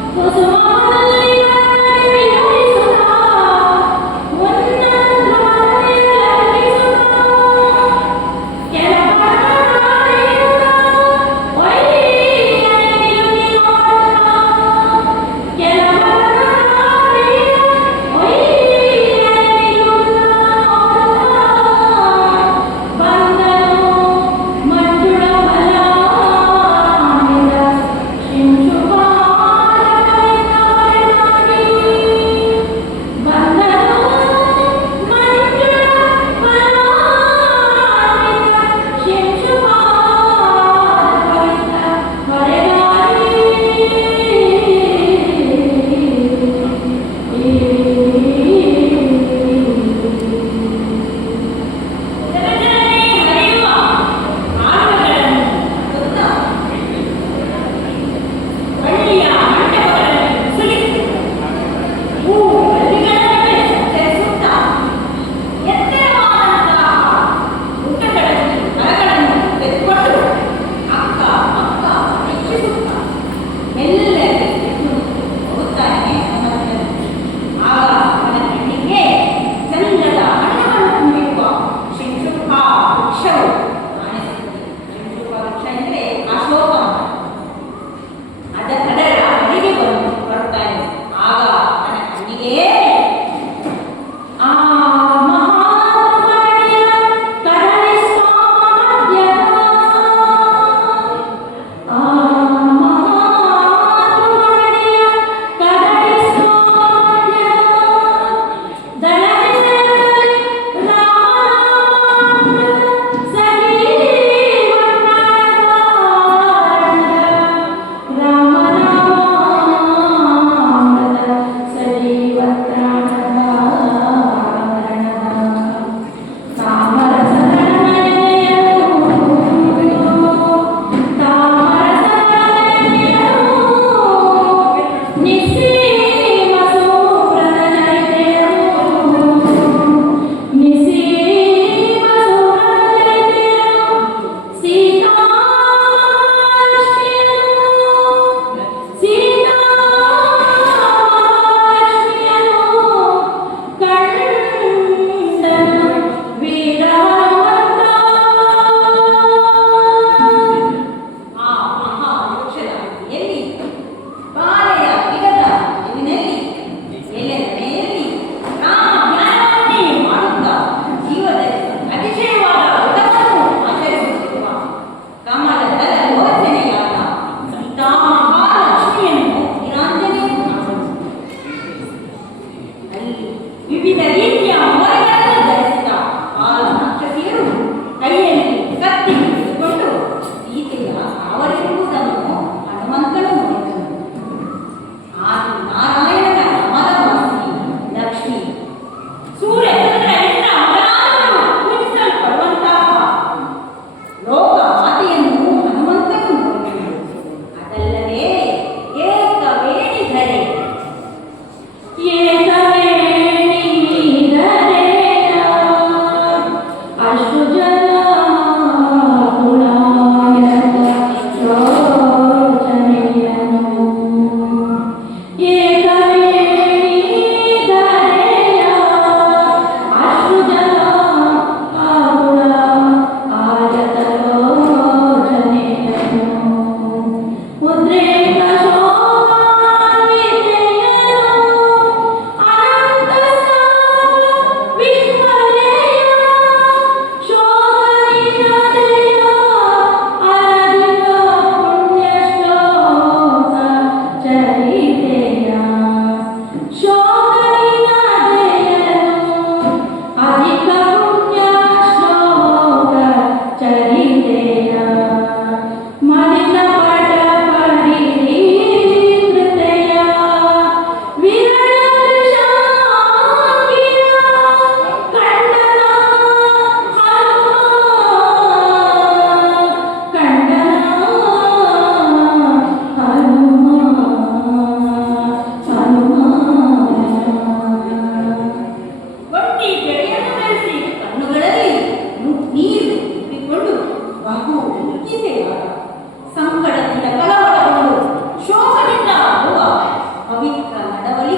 ಕುಸುಮಾವಲ್ಲಿ ವಿಹರಿಸುತ್ತಾ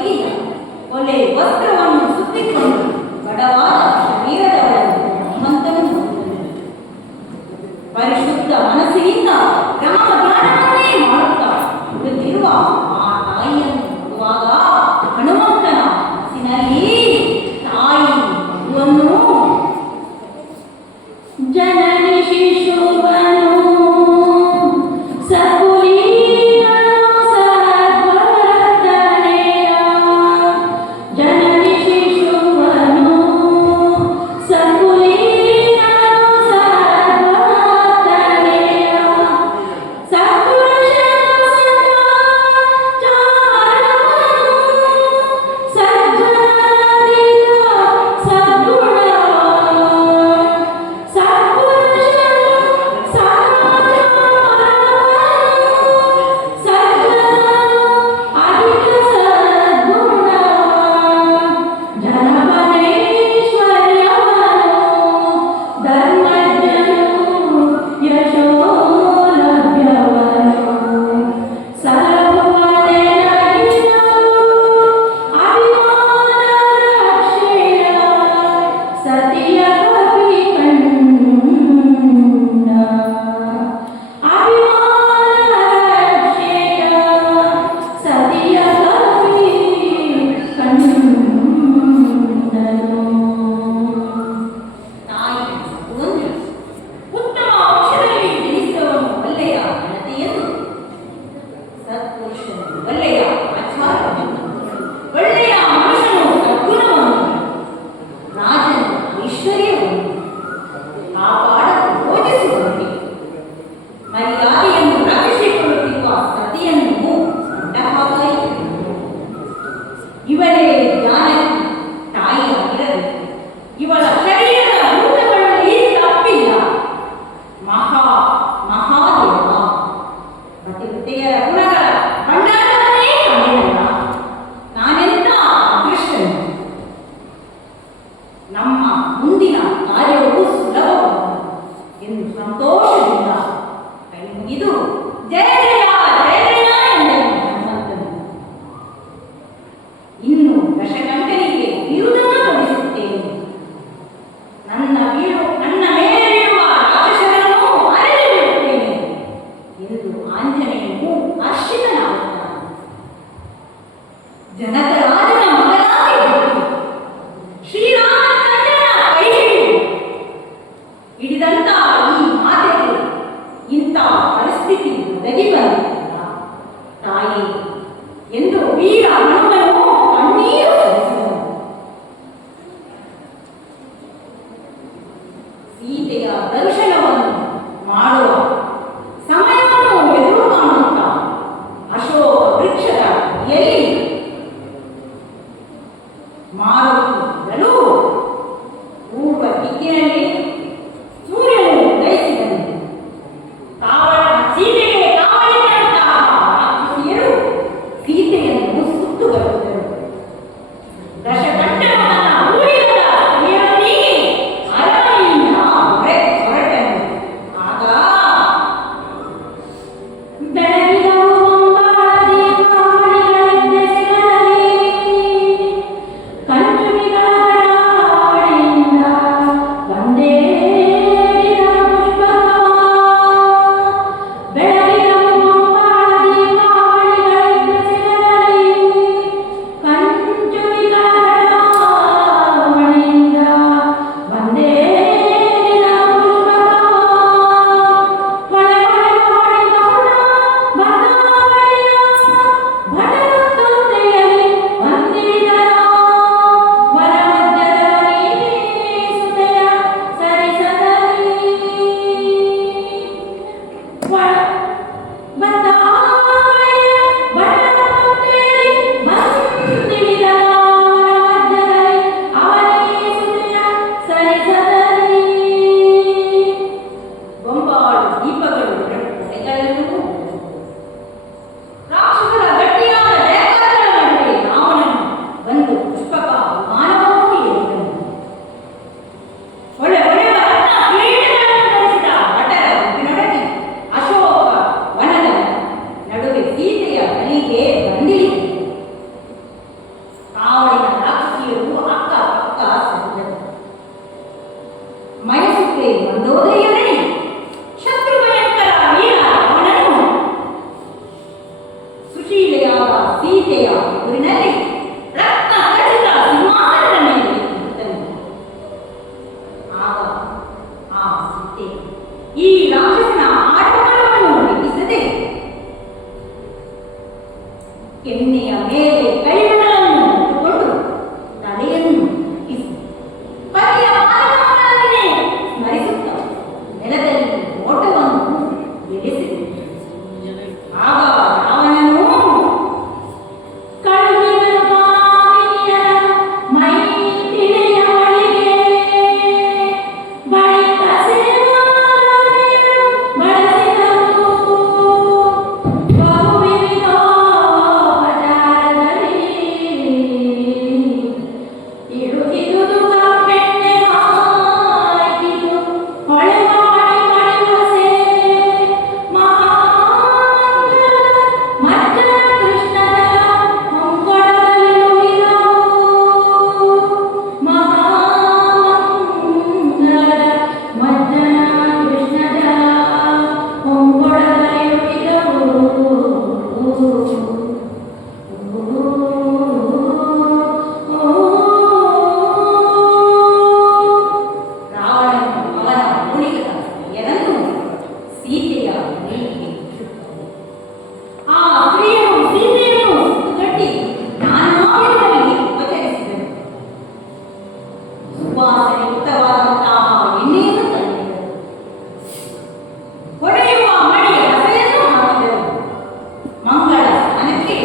ಒದಗಿದ ಒಲೆ ವಸ್ತ್ರವನ್ನು ಸುತ್ತಿಕೊಂಡು ಬಡವಾದ ಶರೀರದವರನ್ನು ಹನುಮಂತನು ಪರಿಶುದ್ಧ ಮನಸ್ಸಿನಿಂದ ರಾಮ ಧ್ಯಾನವನ್ನೇ ಮಾಡುತ್ತಾ ಕುಳಿತಿರುವ ಆ ತಾಯಿಯನ್ನು ನೋಡುವಾಗ ಹನುಮಂತನ ಮನಸ್ಸಿನಲ್ಲಿ ತಾಯಿ ಮಗುವನ್ನು ಜನನಿ ಶಿಶುವನು ಇವಳೇ ಜಾನಕಿ ತಾಯಿಯಾಗಿರಬೇಕು. ಇವಳ ಶರೀರದ ರೂಪಗಳಲ್ಲಿ ತಪ್ಪಿಲ್ಲ. ಮಹಾದೇವ ಪತಿವೃತ್ತೆಯರ ಗುಣಗಳ ಭಂಡಾರವನ್ನೇ ಕಾಣಲ್ಲ. ನಾನೆಂತ ಅದೃಷ್ಟನು. ನಮ್ಮ ಮುಂದಿನ ಕಾರ್ಯವು ಸುಲಭವಾದ ಎಂದು ಸಂತೋಷದಿಂದ ಕೈ ಮುಗಿದು ಜಯ ಜಯ ಜಯ ಜಯ ಎಂದನು ಹನುಮಂತನು. ಇನ್ನು ದಶಕಂಠನಿಗೆ ಬಿರುದನ್ನು ಕೊಡಿಸುತ್ತೇನೆ. ನನ್ನ ಮೇಲೆ ಬೀಳುವ ರಾಕ್ಷಸರನ್ನು ಅರೆದು ಬಿಡುತ್ತೇನೆ ಎಂದು ಆಂಜನೇಯನು ಹರ್ಷಿತನಾಗುತ್ತಾನೆ. ಜನಕರಾಜನ ಮಗನಾಗಿ ಹುಟ್ಟಿ ಶ್ರೀರಾಮಚಂದ್ರನ ಕೈ ಹಿಡಿದಂತ ಈ ಮಾತೆಗೆ ಇಂಥ ಪರಿಸ್ಥಿತಿ ಒದಗಿ ಬಂದಿಲ್ಲ ತಾಯಿ ಎಂದು ವೀರ ಹನುಮನು ಕಣ್ಣೀರು ಸುರಿಸಿದನು. ಸೀತೆಯ ದರ್ಶನವನ್ನು ಮಾಡುವ ಸಮಯವನ್ನು ಎದುರು ಕಾಣುತ್ತಾ ಅಶೋಕ ವೃಕ್ಷದ ಎಲ್ಲಿ ಮಾರುತ್ತಿದ್ದಲು ಪೂರ್ವ ದಿಕ್ಕಿನಲ್ಲಿ ಸೂರ್ಯನು ಉದಯಿಸಿದನು. ಸೀತೆಗೆ ಕಾವಲಿನಂತಹ ರಾಕ್ಷಸಿಯರು ಸೀತೆಯನ್ನು ಸುತ್ತು ಬರುತ್ತಿದ್ದರು. ದಶಕಂಠನನ್ನ ಊರಿನ ಸಮಯವನ್ನಿಗೆ ಅರಮನೆಯಿಂದ ಹೊರಟನು. ಆಗ ಬೆಳಗಿದವು ಕಂಚುಮಿಗಳ ಬಡಾವಣೆಯಿಂದ ಬಂದೇ ಕಾವಲಿನ ರಾಕ್ಷಸಿಯರು ಅಕ್ಕ ಪಕ್ಕ ಸರಿದರು. ಮಯಸುತ್ತೆ ಮಂದೋದರಿಯೊಡನೆ ಶತ್ರು ಭಯಂಕರ ವೀರ ರಾವಣನು ಸುಶೀಲೆಯಾದ ಸೀತೆಯ ಎದುರಿನಲ್ಲಿ ರತ್ನ ಖಚಿತ ಸಿಂಹಾಸನದ ಮೇಲೆ ನಿಂತನು. ಆಗ ಆ ಸೀತೆ ಈ ರಾಕ್ಷಸನ ಆಟಗಳನ್ನು ಲೆಕ್ಕಿಸದೆ ಕೆನ್ನೆಯ ಮೇಲೆ ಕೈಗಳನ್ನು ಇಟ್ಟುಕೊಂಡು ತಲೆಯನ್ನು ಇಸಿ ಪತಿಯ ಪಾದಗಳನ್ನೇ ಸ್ಮರಿಸುತ್ತ ನೆಲದಲ್ಲಿ ಓಟವನ್ನು ಎಳೆಸಿದೆ. ಆಗ ರಾವಣನು ಕಣ್ಣಿನ ಕಾಮಿನಿಯ ಮೈಥಿಲಿಯ ಒಳಗೆ ಬಳಿಕ ಸೇವಾಲಯರು ಬಳಸಿದರು. ಬಹುವಿಧೋಪಚಾರದಲ್ಲಿ ಇಡುಕಿದುದು ಕಪ್ಪೆಣ್ಣೆ ಹಾಕಿದು ಹೊಳೆ ಮಾಡಿ ಮಡಿವಸೆ ಮಹಾಮಂಗಲ ಮಜ್ಜನ ಕೃಷ್ಣನ ಹೊಂಗೊಡದಲ್ಲಿರುವಿದವು. ಮಹಾಮಂಗಲ ಮಜ್ಜನ ಕೃಷ್ಣನ ರಾವಣನು ಅವನ ಮೂಲಿಗದ ಸ್ತ್ರೀಯರನ್ನು ಸೀತೆಯ ಮನೆಗೆ ಸುತ್ತನು. ಆ ಸ್ತ್ರೀಯರು ಸೀತೆಯನ್ನು ಸುತ್ತುಗಟ್ಟಿ ನಾನಾ ವಿಧದಲ್ಲಿ ಉಪಚರಿಸಿದರು. ಸುವಾಸನೆಯುಕ್ತವಾದಂತಹ ಎಣ್ಣೆಯನ್ನು ತಂದಿದ್ದರು. ಹೊಳೆಯುವ ಮಡಿಯ ಹಸೆಯನ್ನು ಹಾಕಿದರು. ಮಂಗಳ ಸ್ನಾನಕ್ಕೆ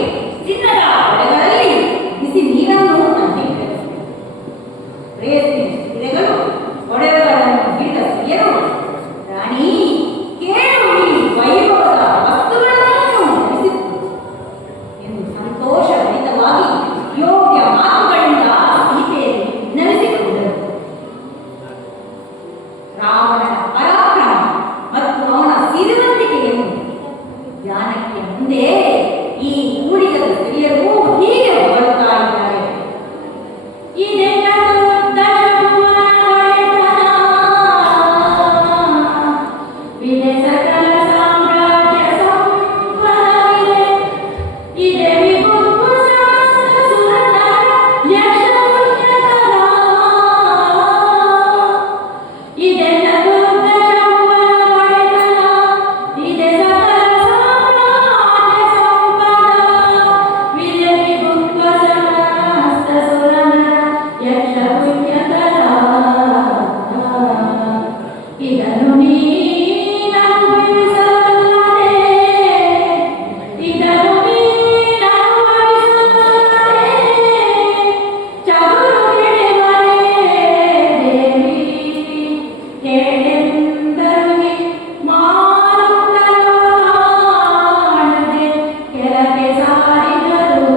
ಚಿನ್ನದ ಹೊಳೆಗಳಲ್ಲಿ ಬಿಸಿ ನೀರನ್ನು ತಂದಿದ್ದರು. ರೇಷ್ಮೆ ಸೀರೆಗಳು ಒಡವೆಗಳನ್ನು ಹಿಡಿದ ಸ್ತ್ರೀಯರು ರಾಣಿ ಕೇಳು ಈ ವೈಭವದ ವಸ್ತುಗಳನ್ನು ಧರಿಸಿತ್ತು ಎಂದು ಸಂತೋಷಭರಿತವಾಗಿ ಯೋಗ್ಯ ಮಾತುಗಳಿಂದ ಸೀತೆಯಲ್ಲಿ ವಿನ್ನವಿಸಿಕೊಂಡರು. ರಾವಣನ ಪರಾಕ್ರಮ ಮತ್ತು ಅವನ ಸಿರಿವಂತಿಕೆಯನ್ನು ಜಾನಕಿಯ ಮುಂದೆ ಈ ಕೂಡಿಗದ ಸ್ತ್ರೀಯರು ಹೀಗೆ ಹೊಗಳುತ್ತಾ ಇದ್ದಾರೆ. ಇದೆಲ್ಲವೂ ದಶಭುವನ ಒಡೆತನ, ವಿದೆ ಸಕಲ ಸಾಮ್ರಾಜ್ಯ ಸಂಪದವಿದೆ. ಇದೆ ವಿಭುತ್ವ ಸಹಸ್ರ ಸುರನರ ಯಶ ಪುಣ್ಯಕರ. ಇದೆಲ್ಲವೂ ದಶಭುವನ ಒಡೆತನ, ಇದೆ ಸಕಲ ಸಾಮ್ರಾಜ್ಯ ಸಂಪದ, ವಿದೆ ವಿಭುತ್ವ ಸಹಸ್ರ ಸುರನರ ಯಶ ಪುಣ್ಯಕರ. ಇದನ್ನು ನೀನನುಭವಿಸಲದೆ, ಇದನ್ನು ನೀನನುಭವಿಸಲದೆ, ಚದುರು ಹಿಡಿವರೆ ದೇವಿ ಹೇಳೆಂದರುಗಿ ಮಾರುತ್ತಲು ಕಾಣದೆ ಕೆಳಗೆ ಸಾರಿದರು.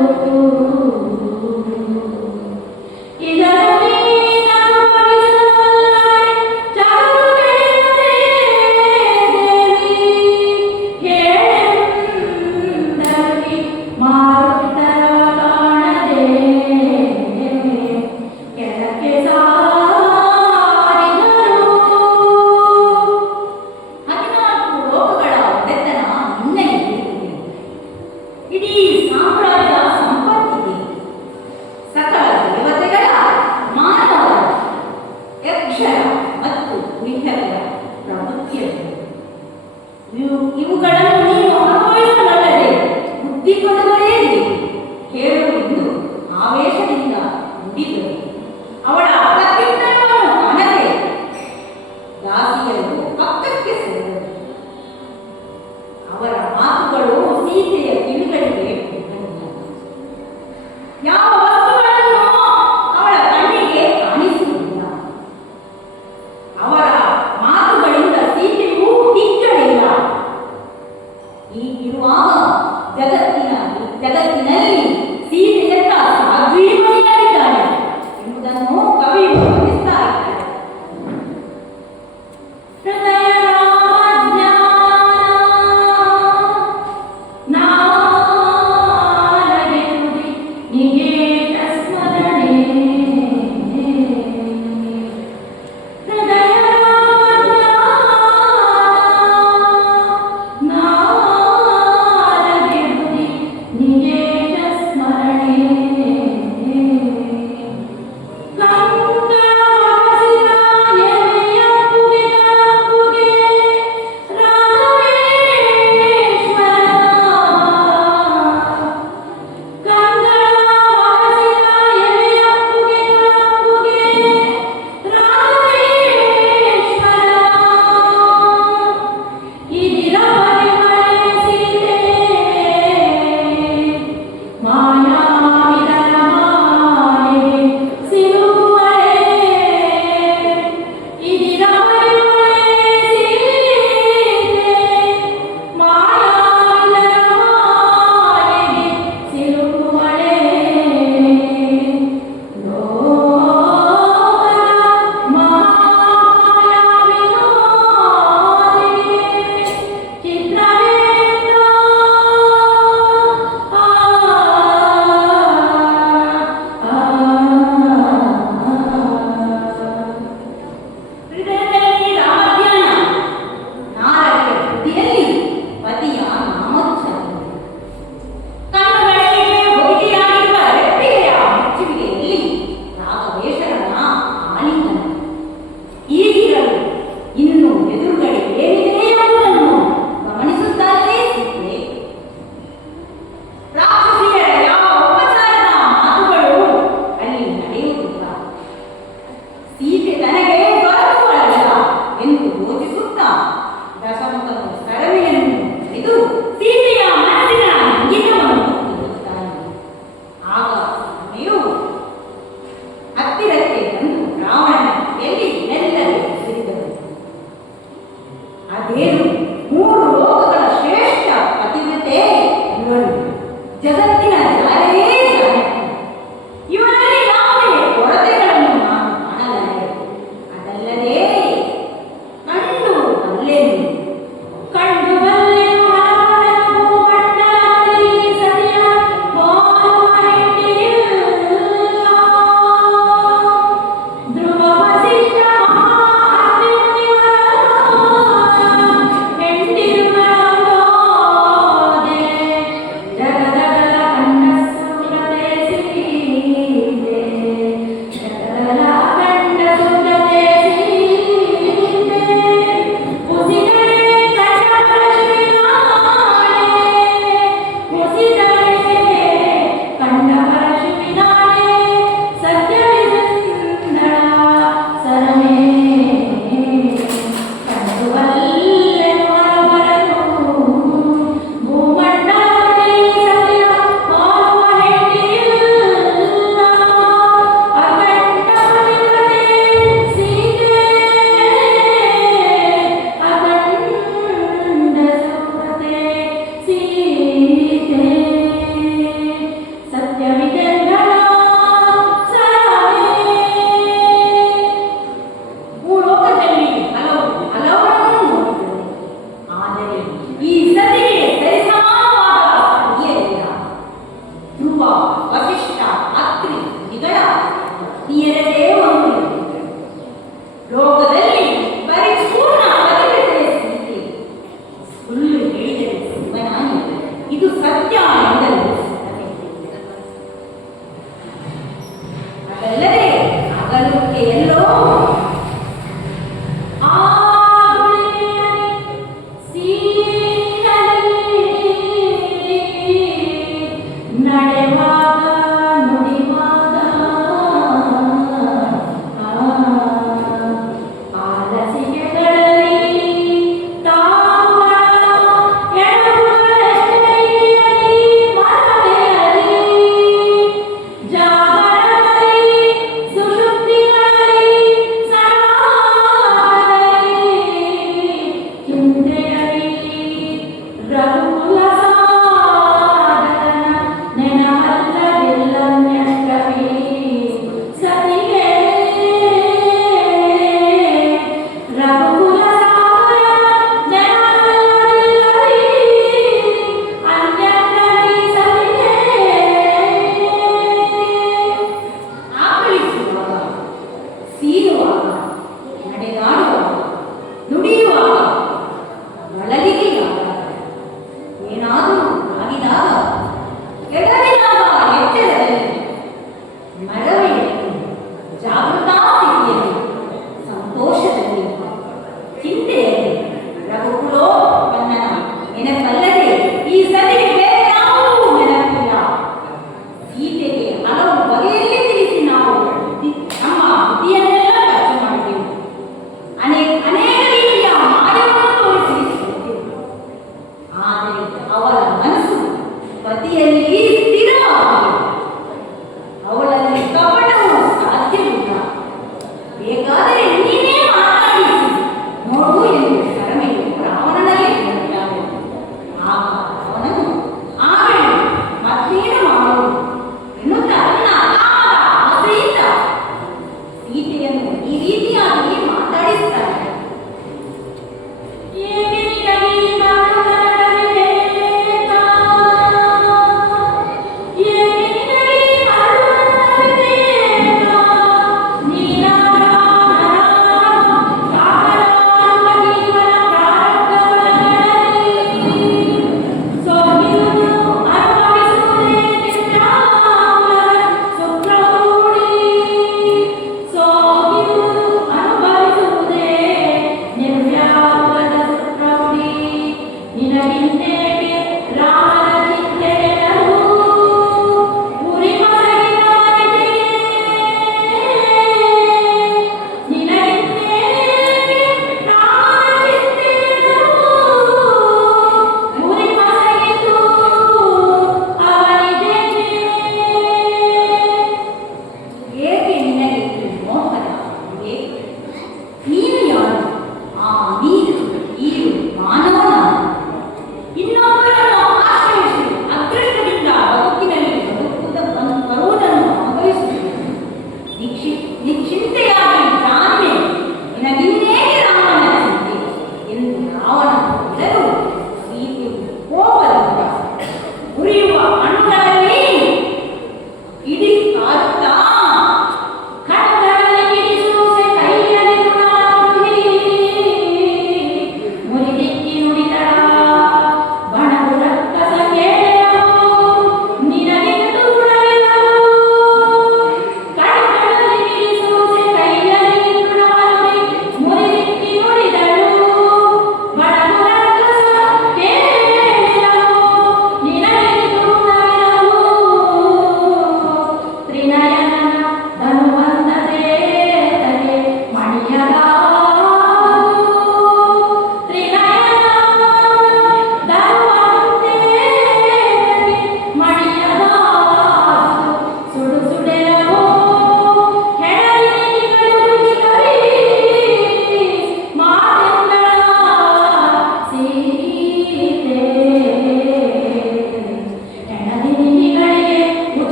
ಇದನ್ನು ನೀನನುಭವಿಸಲದೆ, ಚದುರು ಹಿಡಿವರೆ ದೇವಿ ಹೇಳೆಂದರುಗಿ ಮಾರುತ್ತಲು ಕಾಣದೆ ಕೆಳಗೆ ಸಾರಿದರು. 14 ಲೋಕಗಳ ಒಡೆತನ ನಿನ್ನಲ್ಲಿ ಇದೆ. ಇಡೀ ಸಾಮ್ರಾಜ್ಯ ಸಂಪತ್ತಿದೆ. ಸಕಲ ದೇವತೆಗಳ, ಮಾನವರ, ಯಕ್ಷರ ಮತ್ತು ವಿಹ್ಯಗಳ ಪ್ರವೃತ್ತಿಯಲ್ಲಿ ಇವುಗಳನ್ನು ನೀನು ಅನುಭವಿಸಬಲ್ಲದೆ ಬುದ್ಧಿ ಕೊಡುವುದೇ ಹೇಳುವುದು ಆವೇಶದಿಂದ ನುಡಿದರು. ಅವಳ ಪ್ರತ್ಯುತ್ತರವನ್ನು ಕಾಣದೆ ದಾಸಿಯರು ಪಕ್ಕಕ್ಕೆ ಸರಿದರು. ಅವರ ಮಾತುಗಳು ಸೀತೆಯ ಕಿವಿಗಳಿಗೆ ಬಿದ್ದವು. ಯಾವ